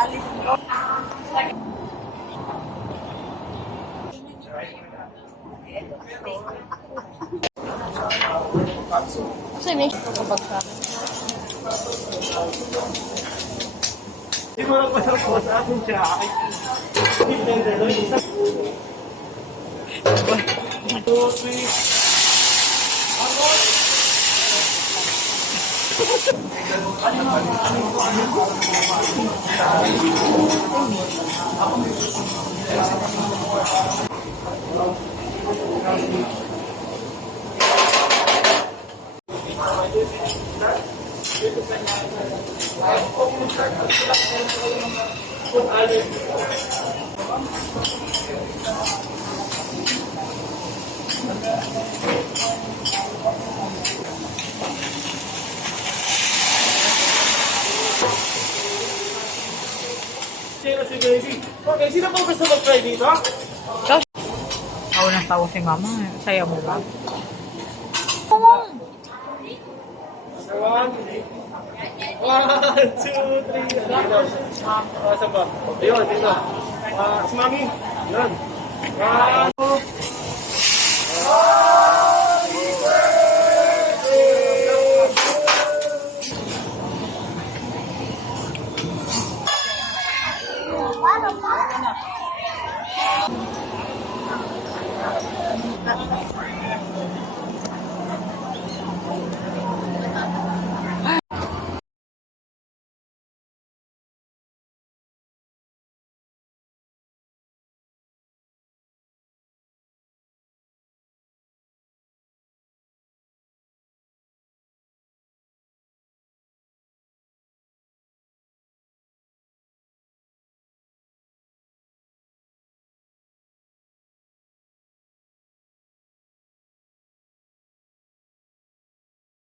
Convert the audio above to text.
Kasi may kapag ka. Siguro pa sa atin siya. Si baby. Okay, sino po gusto mag-try dito? Ako na tawa si mama. Saya mo ba? One, two, three. Saan ba? Ayun, dito. Si Mami. Yan. One, two.